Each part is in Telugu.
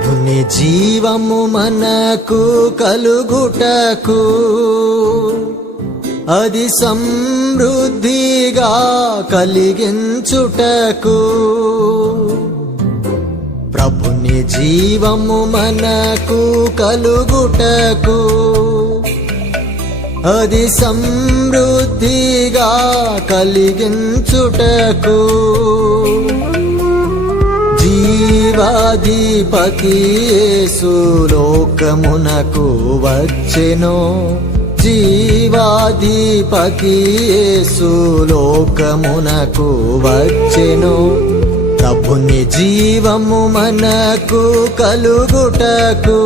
ప్రభుని జీవము మనకు కలుగుటకు. అది సమృద్ధిగా కలిగించుటకు. ప్రభుని జీవము మనకు కలుగుటకు. అది సమృద్ధిగా కలిగించుటకు. జీవాధిపతి యేసు లోకమునకు వచ్చెను జీవాధిపతి యేసు లోకమునకు వచ్చెను ప్రభుని జీవము మనకు కలుగుటకు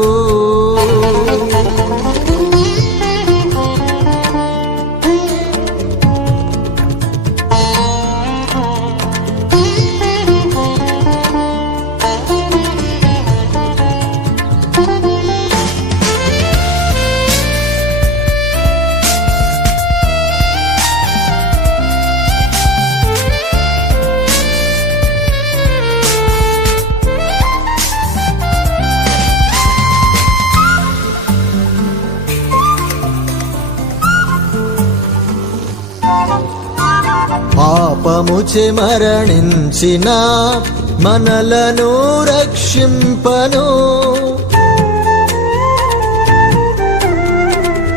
పాపముచే మరణించిన మనలను రక్షింపను.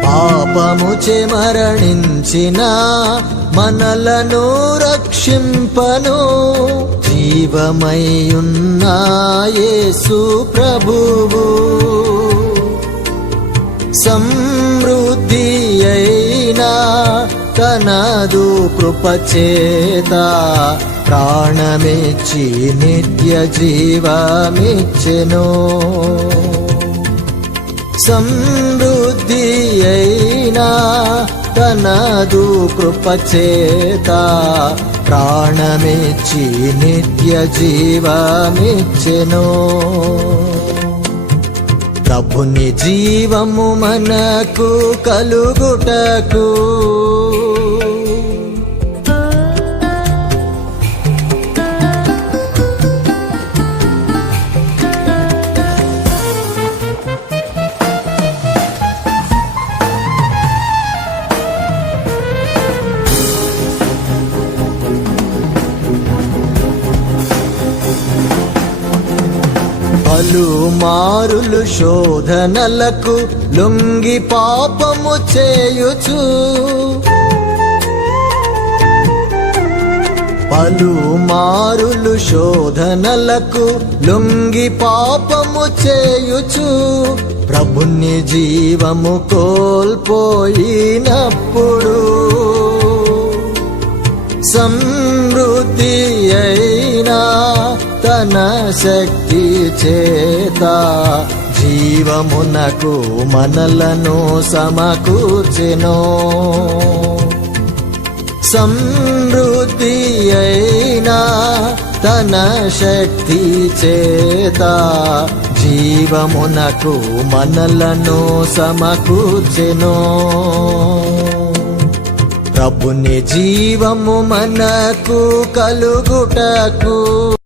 పాపముచే మరణించిన మనలను రక్షింపను. జీవమై యేసు ప్రభువు. సమృద్ధి కనదు కృపచేత ప్రాణమిచ్చి నిత్య జీవమిచ్చెను. సమృద్ధి అయినా తనదు కృపచేత ప్రాణమిచ్చి నిత్య జీవమిచ్చెను. ప్రభుని జీవము మనకు కలుగుటకు పలుమారులు శోధనలకు లొంగి పాపము చేయుచు. పలుమారులు శోధనలకు లొంగి పాపము చేయుచు. ప్రభుని జీవము కోల్పోయినప్పుడు సమృద్ధి అయి తన శక్తి చేత జీవమునకు మనలను సమకూర్చెను. సమృద్ధి అయినా తన శక్తి చేత జీవమునకు మనలను సమకూర్చెను. ప్రభుని జీవము మనకు కలుగుటకు